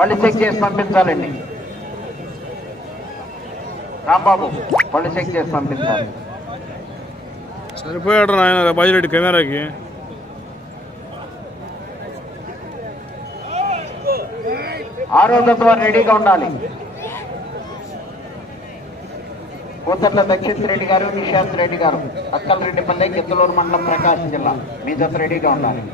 మళ్ళీ చెక్ చేసి పంపించాలండి. రాంబాబు మళ్ళీ చెక్ చేసి పంపించాలి. సరిపోయాడు నాయన బాజిరెడ్డి కెమెరాకి. ఆరో తత్వ రెడీగా ఉండాలి. కూతర్ల దక్షిత్ రెడ్డి గారు నిశాంత్ రెడ్డి గారు అక్కలరెడ్డిపల్లె కిత్తలూరు మండలం ప్రకాశం జిల్లా. మీ జత రెడీగా ఉండాలి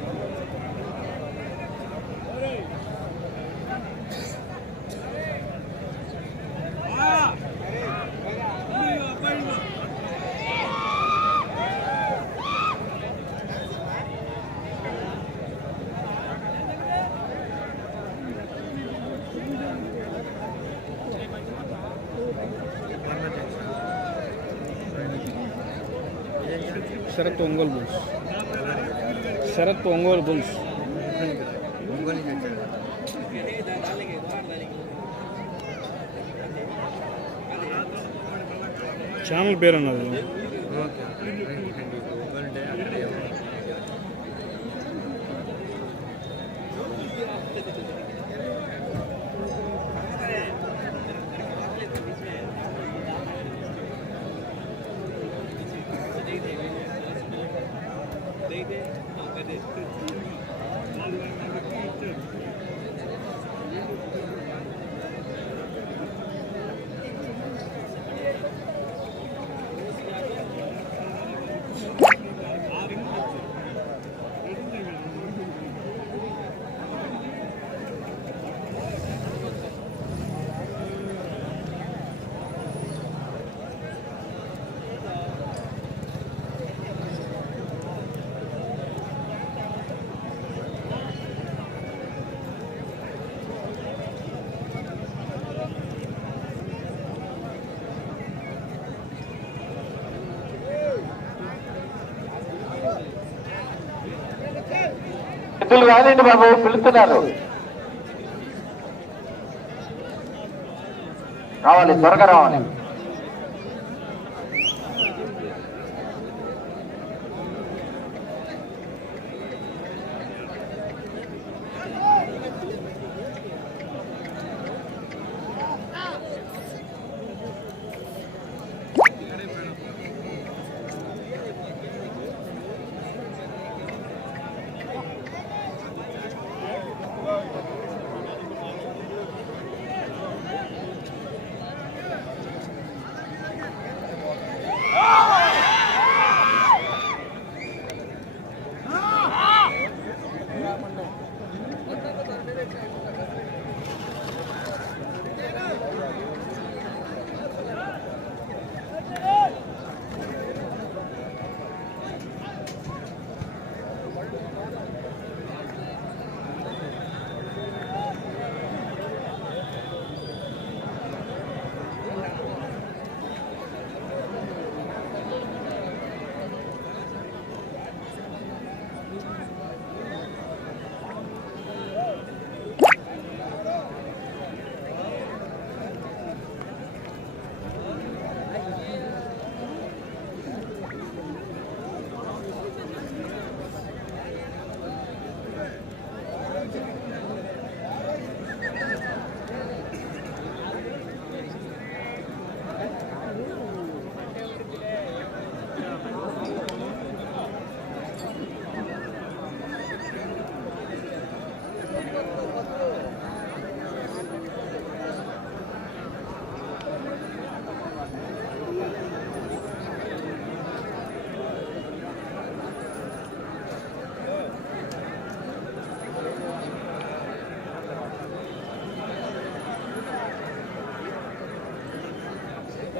Sharath Ongole bulls Sharath Ongole bulls channel పేరు అన్నది ఎద్దులు కాదండి బాబు పిలుస్తున్నారు. రావాలి త్వరగా రావాలి.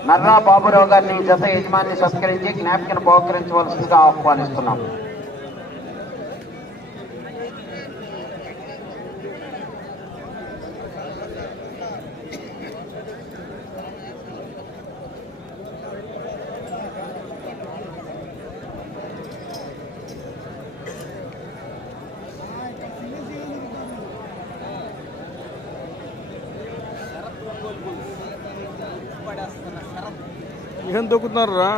నర్రా బాబురావు గారిని జత యజమాని సత్కరించి జ్ఞాపికను బహుకరించవలసిందిగా ఆహ్వానిస్తున్నాం. తొక్కుతున్నారా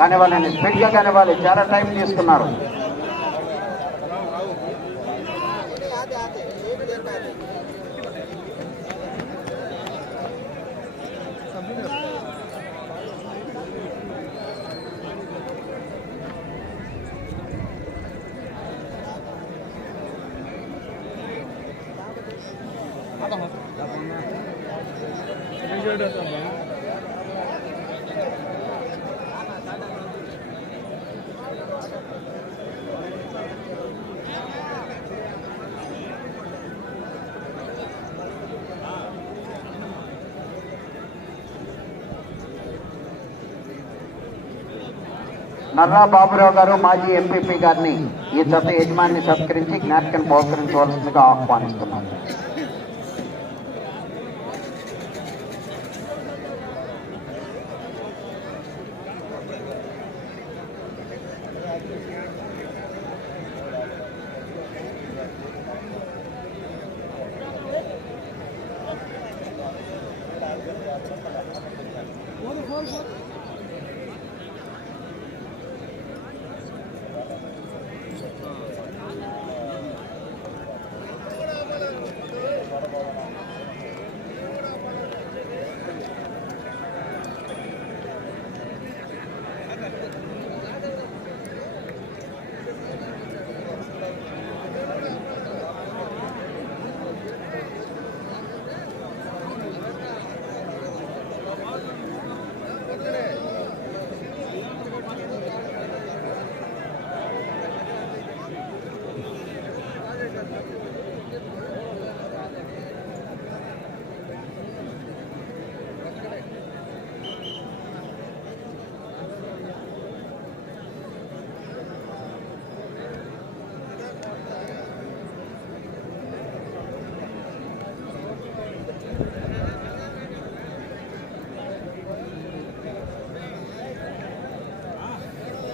దొక్కుతున్నారు వాళ్ళని కానివ్వాలండి స్పీడ్గా కానివ్వాలి చాలా టైం తీసుకున్నారు. నర్రా బాబురావు గారు మాజీ ఎంపీపీ గారిని ఈ జత యజమాని సత్కరించి జ్ఞాపకం బహుకరించవలసిందిగా ఆహ్వానిస్తున్నాను.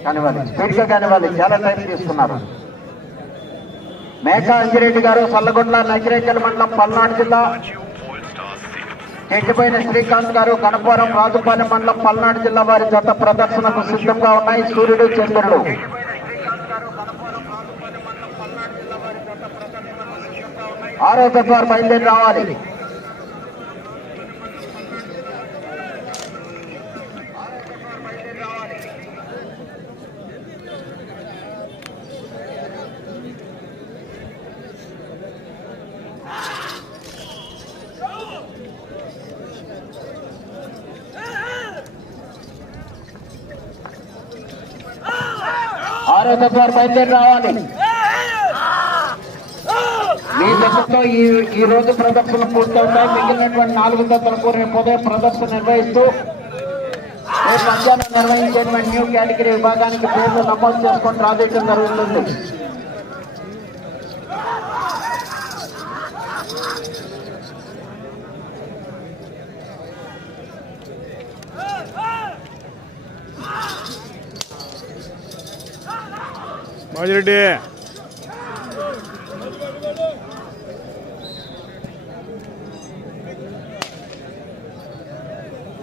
కానివ్వాలి స్పీడ్గా కానివ్వాలి చాలా టైం తీసుకున్నారు. మేకా అంజిరెడ్డి గారు సల్లగొండ నగిరేకల్ మండలం పల్నాడు జిల్లా చెట్టిపోయిన శ్రీకాంత్ గారు కనపురం రాజుపాలెం మండలం పల్నాడు జిల్లా వారి జత ప్రదర్శనకు సిద్ధంగా ఉన్నాయి. సూర్యుడు చంద్రుడు. ఆరో జత బయలుదేరి రావాలి. ఆరో జత బయలుదేరి రావాలి. మీ దశతో ఈ ఈ రోజు ప్రదర్శన పూర్తవుతాయి మిగిలినటువంటి నాలుగు జతలకు రేపు ఉదయం ప్రదర్శన నిర్వహిస్తూ రేపు మధ్యాహ్నం నిర్వహించేటువంటి న్యూ కేటగిరీ విభాగానికి పేర్లు నమోదు చేసుకొని రాజేయడం జరుగుతుంది. బాజిరెడ్డి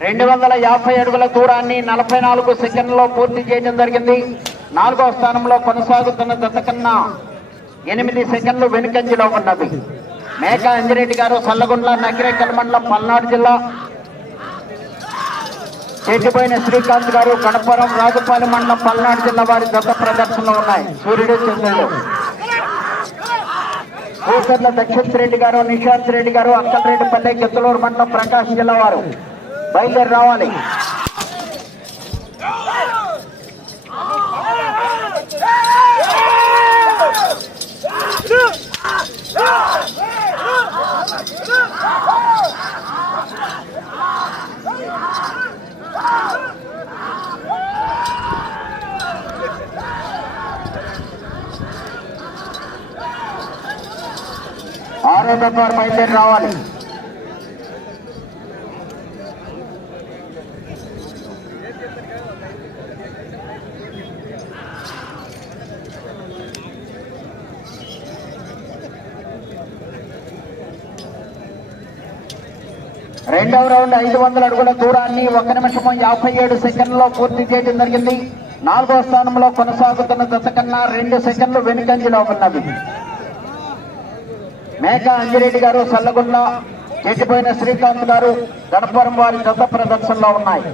రెండు వందల యాభై అడుగుల దూరాన్ని నలభై నాలుగు సెకండ్లో పూర్తి చేయడం జరిగింది. నాలుగో స్థానంలో కొనసాగుతున్న జత ఎనిమిది సెకండ్లు వెనుకంజలో ఉన్నది. మేకా అంజిరెడ్డి గారు సల్లగుండ్ల నకిరేకల్ మండలం పల్నాడు జిల్లా చెట్టిపోయిన శ్రీకాంత్ గారు కడపరం రాజుపాలెం మండలం పల్నాడు జిల్లా వారి జత ప్రదర్శనలో ఉన్నాయి. సూర్యుడు చంద్రుడు కూసర్ల దక్షిత్ రెడ్డి గారు నిశాంత్ రెడ్డి గారు అక్కలరెడ్డిపల్లె గిద్దలూరు మండలం ప్రకాశం జిల్లా వారు. బయలుదేరి రావాలి. ఆరో వారు బయలుదేరి రావాలి. రెండవ రౌండ్ ఐదు వందల అడుగుల దూరాన్ని ఒక నిమిషం యాభై ఏడు సెకండ్లో పూర్తి చేయడం జరిగింది. నాలుగో స్థానంలో కొనసాగుతున్న దశ కన్నా రెండు సెకండ్లు వెనుకంజలో ఉన్నది. మేక అంజిరెడ్డి గారు సల్లగుండ్ల చెట్టిపోయిన శ్రీకాంత్ గారు గణపురం వారి గత ప్రదర్శనలో ఉన్నాయి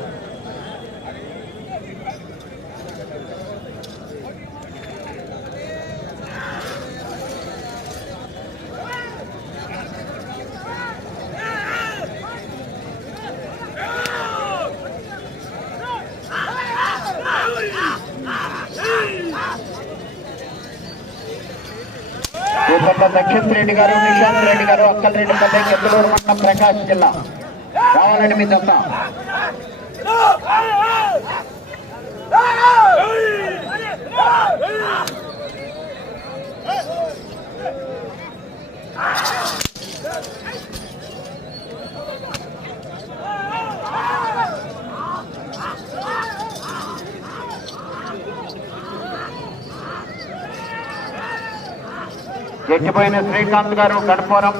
దీపంలో దక్షిత్ రెడ్డి గారు నిశాంత్ రెడ్డి గారు అక్కల్ రెడ్డి పల్లె కెత్తలూరు మండలం ప్రకాశ్ జిల్లా రావాలండి మీ దత్త Ah! ఎట్టిపోయిన శ్రీకాంత్ గారు గణపురం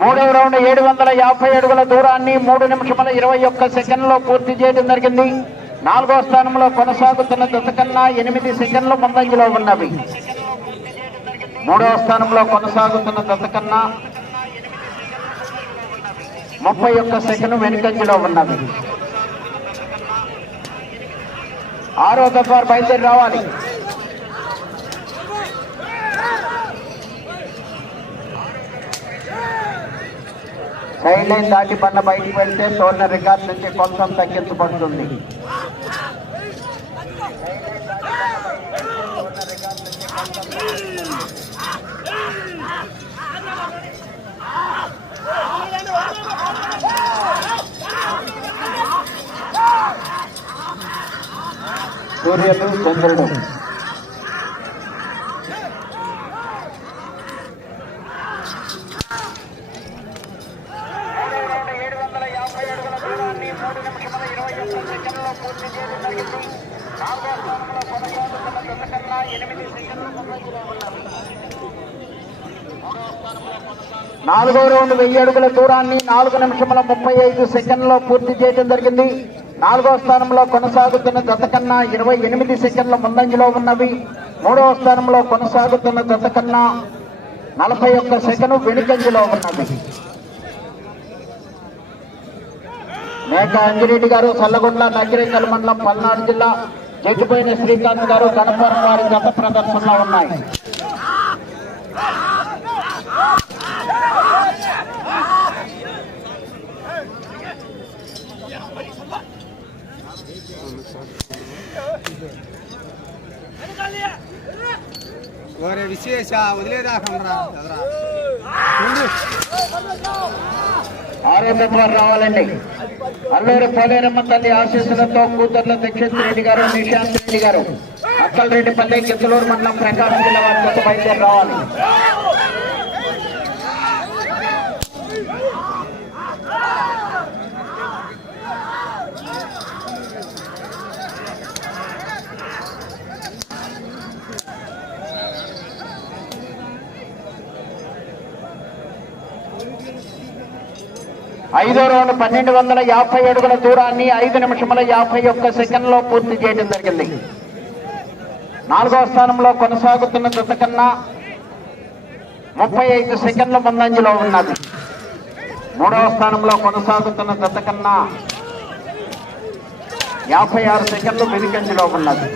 మూడవ రౌండ్ ఏడు వందల యాభై అడుగుల దూరాన్ని మూడు నిమిషముల ఇరవై ఒక్క సెకండ్లో పూర్తి చేయడం జరిగింది. నాలుగో స్థానంలో కొనసాగుతున్న దశ కన్నా ఎనిమిది సెకండ్లు ముందంజలో ఉన్నవి. మూడవ స్థానంలో కొనసాగుతున్న దశ కన్నా ముప్పై ఒక్క సెకండ్ వెనుకంజలో ఉన్నది. ఆరో దఫార్ బయలుదేరి రావాలి. సైడ్ లైన్ దాటి బండ బయటికి వెళ్తే టోర్న రికార్డ్ నుంచి కొంచెం తగ్గించబడుతుంది. సూర్యుడు చంద్రుడు నాలుగో రౌండ్ వెయ్యి అడుగుల దూరాన్ని నాలుగు నిమిషముల ముప్పై ఐదు సెకండ్లో పూర్తి చేయడం జరిగింది. నాలుగో స్థానంలో కొనసాగుతున్న జత కన్నా ఇరవై ఎనిమిది సెకండ్ల ముందంజలో ఉన్నవి. మూడవ స్థానంలో కొనసాగుతున్న జత కన్నా నలభై ఒక్క సెకండ్ వెనుకంజలో ఉన్నది మేక అంజిరెడ్డి గారు సల్లగొండ నగిరికల్ మండలం పల్నాడు జిల్లా జడ్జిపోయిన శ్రీకాంత్ గారు గణపురం వారి గత ప్రదర్శనలో ఉన్నాయి. ఓరే విశేష వదిలేదాకండ్రా ఎదరా ఉండు రావాలండి. అల్లూరి పోలేరమ్మ తల్లి ఆశీస్సులతో కూతుర్ల దీక్షిత్ రెడ్డి గారు నిశాంత్ రెడ్డి గారు. అక్కల్ రెడ్డి పల్లె కిత్తలూరు మండలం ప్రకాశం జిల్లా వారి కొత్త బయలుదేరి రావాలి. ఐదో రౌండ్ పన్నెండు వందల యాభై అడుగుల దూరాన్ని ఐదు నిమిషముల యాభై ఒక్క సెకండ్లో పూర్తి చేయడం జరిగింది. నాలుగో స్థానంలో కొనసాగుతున్న జత కన్నా ముప్పై ఐదు సెకండ్ల ముందంజలో ఉన్నది. మూడవ స్థానంలో కొనసాగుతున్న జత కన్నా యాభై ఆరు సెకండ్లు వెనుకంజలో ఉన్నది.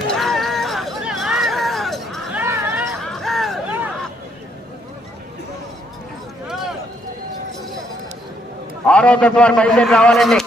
ఆరో తత్వారు బయలుదేరి రావాలండి.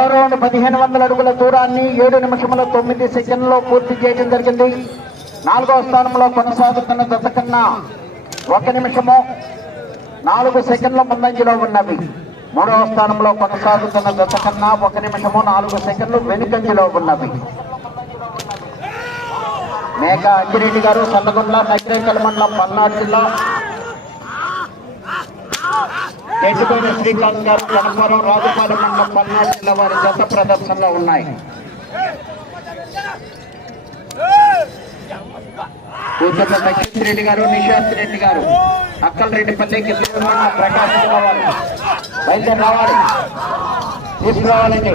తీసుకురావాలి రౌండ్ పదిహేను వందల అడుగుల దూరాన్ని ఏడు నిమిషముల తొమ్మిది సెకండ్లో పూర్తి చేయడం జరిగింది. నాలుగవ స్థానంలో కొనసాగుతున్న దశ కన్నా ఒక నిమిషము నాలుగు సెకండ్ల ముందంజలో ఉన్నవి. మూడవ స్థానంలో కొనసాగుతున్న దశ కన్నా ఒక నిమిషము నాలుగు సెకండ్లు వెనుకంజలో ఉన్నవి. మేఘ అంజిరెడ్డి గారు సన్నగుండ్ల నకిరేకల్ మండలం పల్నాడు జిల్లా తెడ్డుపైన శ్రీకాంత్ గారు కనపురం రాజపాలెం మండలం పల్నాడు జిల్లా వారి జత ప్రదర్శనలో ఉన్నాయి. కూతురు సతీష్ రెడ్డి గారు నిశాంత్ రెడ్డి గారు అక్కల్ రెడ్డిపల్లి కింద ప్రకాశం జిల్లా వారు బయలుదేరి రావాలి. తీసుకురావాలండి.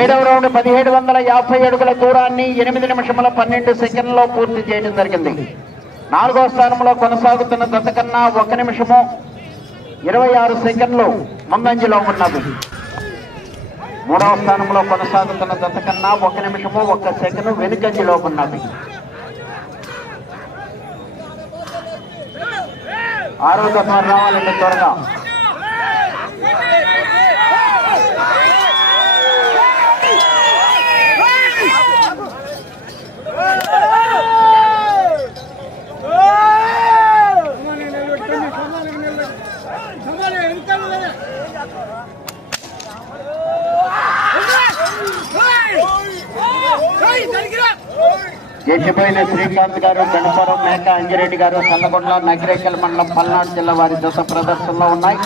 ఏడవ రౌండ్ పదిహేడు వందల యాభై అడుగుల దూరాన్ని ఎనిమిది నిమిషముల పన్నెండు సెకండ్లో పూర్తి చేయడం జరిగింది. నాలుగో స్థానంలో కొనసాగుతున్న దశ కన్నా ఒక నిమిషము ఇరవై ఆరు సెకండ్లు ముందంజలో ఉన్నది. మూడవ స్థానంలో కొనసాగుతున్న దశ కన్నా ఒక నిమిషము ఒక సెకండ్ వెనుకంజలో ఉన్నది. ఆరో దశ త్వరగా. జడ్జిపోయిన శ్రీకాంత్ గారు గణపురం మేక అంజిరెడ్డి గారు చల్లగొండ నగిరేకల్ మండలం పల్నాడు జిల్లా వారి దశ ప్రదర్శనలో ఉన్నాయి.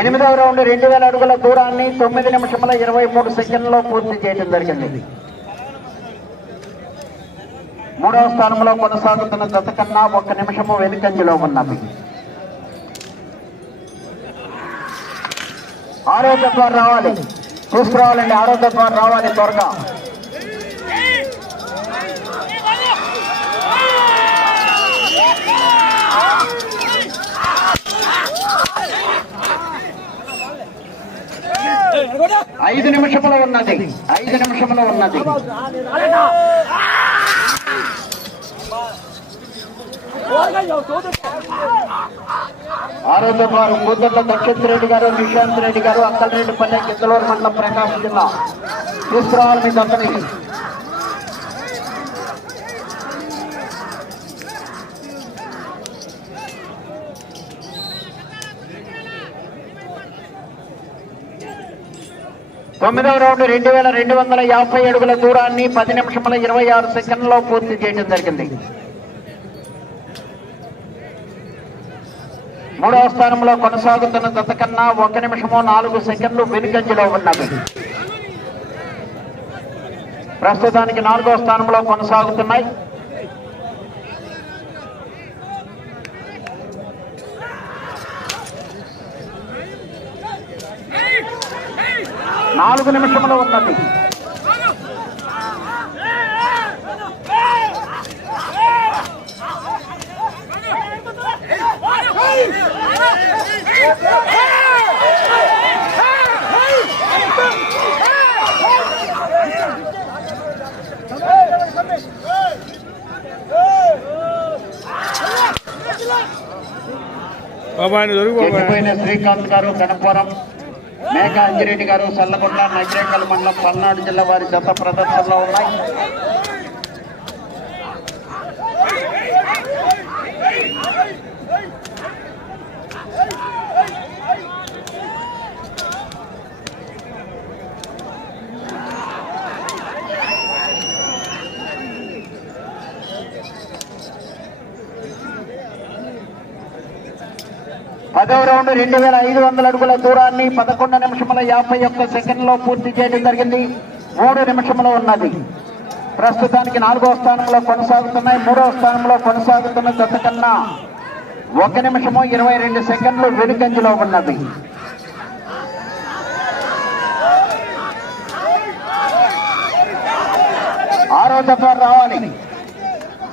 ఎనిమిదవ రౌండ్ రెండు వేల అడుగుల దూరాన్ని తొమ్మిది నిమిషముల ఇరవై మూడు సెకండ్లో పూర్తి చేయడం జరిగింది. మూడవ స్థానంలో కొనసాగుతున్న దశ కన్నా ఒక్క నిమిషము వెనుకంజలో ఉన్నది. ఆరోగ్య ద్వారా రావాలి. తీసుకురావాలండి ఆరోగ్య ద్వారా రావాలి త్వరగా. ఐదు నిమిషములు ఉన్నది. ఐదు నిమిషములు ఉన్నది. ఆరోగ్య వారు కూతుర్ల దక్షిత్ రెడ్డి గారు నిశాంత్ రెడ్డి గారు అక్కలరెడ్డి పల్లె కిందలూరు మండలం ప్రకాశం జిల్లా. తీసుకురావాలి మీ దత్తని తొమ్మిదవ రౌండ్ రెండు వేల రెండు వందల యాభై అడుగుల దూరాన్ని పది నిమిషముల ఇరవై ఆరు సెకండ్లో పూర్తి చేయడం జరిగింది. మూడవ స్థానంలో కొనసాగుతున్న దశ కన్నా ఒక నిమిషము నాలుగు సెకండ్లు వెనుకంజలో ఉన్నది. ప్రస్తుతానికి నాలుగవ స్థానంలో కొనసాగుతున్నాయి. నాలుగు నిమిషములు ఉన్నది. శ్రీకాంత్ గారు గణపురం మేక అంజిరెడ్డి గారు సల్లగొండ నగిరేకల్ మండలం పల్నాడు జిల్లా వారి గత ప్రదర్శనలో ఉన్నాయి. పదవ రౌండ్ రెండు వేల ఐదు వందల అడుగుల దూరాన్ని పదకొండు నిమిషముల యాభై ఒక్క సెకండ్లో పూర్తి చేయడం జరిగింది. మూడు నిమిషంలో ఉన్నది. ప్రస్తుతానికి నాలుగో స్థానంలో కొనసాగుతున్నాయి. మూడవ స్థానంలో కొనసాగుతున్న గత కన్నా ఒక నిమిషము ఇరవై రెండు సెకండ్లు వెనుకంజలో ఉన్నది. ఆరో జత రావాలి.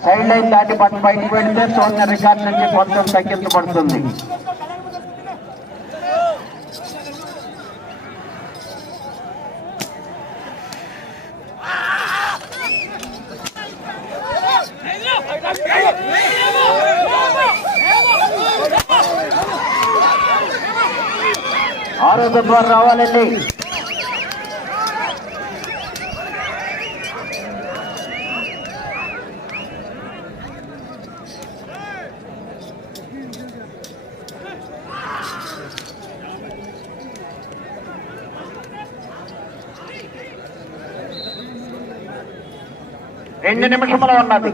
సైడ్ లైన్ దాటి పట్టు బయటకు పెడితే సోన్య రికార్డ్ నుంచి కొంచెం తగ్గించబడుతుంది. ఆరోగ్య ద్వారా రావాలండి. రెండు నిమిషములు ఉన్నది.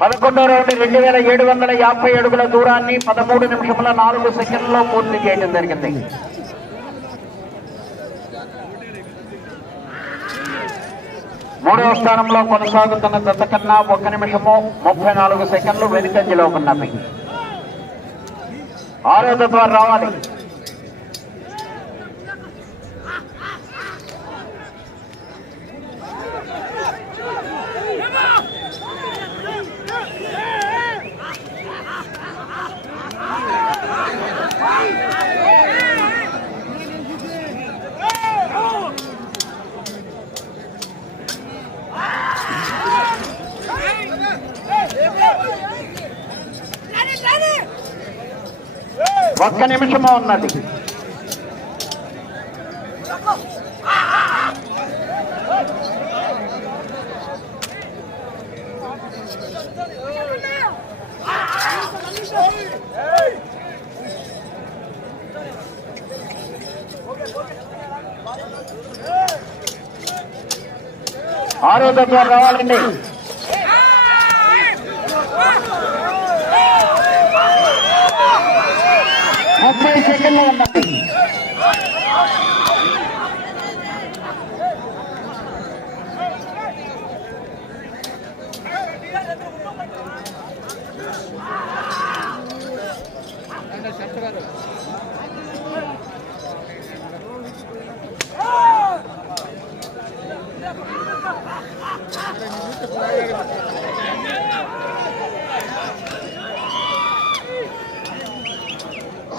పదకొండో రౌండ్ రెండు వేల ఏడు వందల యాభై అడుగుల దూరాన్ని పదమూడు నిమిషముల నాలుగు సెకండ్లో పూర్తి చేయడం జరిగింది. మూడవ స్థానంలో కొనసాగుతున్న దత్త కన్నా ఒక నిమిషము ముప్పై నాలుగు సెకండ్లు వెనుకంజలో ఉన్నవి. ఆరో ద్వారా రావాలి ఒక్క నిమిషము ఉన్నది. ఆరో దగ్గర రావాలండి. ముప్పై సెకండ్లు ఉన్నది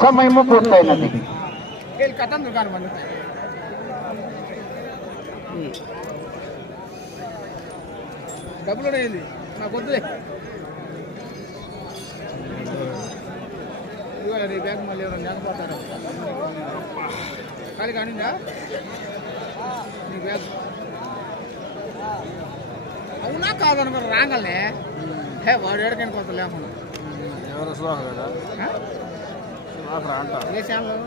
సమయము పూర్తయినది. డబ్బులు నాకు వద్దులే. బ్యాగ్ మళ్ళీ ఎవరైనా జాగ్రత్త ఖాళీ కానిందా? నీ బ్యాగ్ అవునా కాదనుకో రాగలే. హే వాడు ఏడకని కొంత లేకుండా ఎవరు సుధాకర్ ఏ ఛానల్?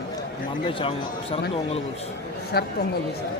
మందే చాలా Sharath Ongole bulls shirt Ongole sir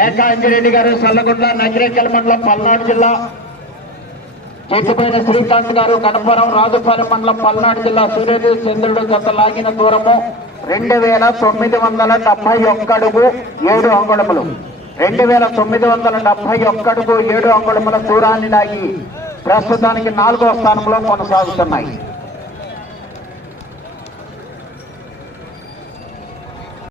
Mekanjireddy గారు సల్లగుండ నగిరేకల్ మండలం పల్నాడు జిల్లా. చేతిపోయిన శ్రీకాంత్ గారు కనపురం రాజుపాలెం మండలం పల్నాడు జిల్లా. సూర్యదేవి చంద్రుడు గత లాగిన దూరము రెండు వేల తొమ్మిది వందల డెబ్బై ఒక్కడుగు ఏడు అంగుళములు. రెండు వేల తొమ్మిది వందల డెబ్బై ఒక్కడుగు ఏడు అంగుళముల దూరాన్ని లాగి ప్రస్తుతానికి నాలుగో స్థానంలో కొనసాగుతున్నాయి.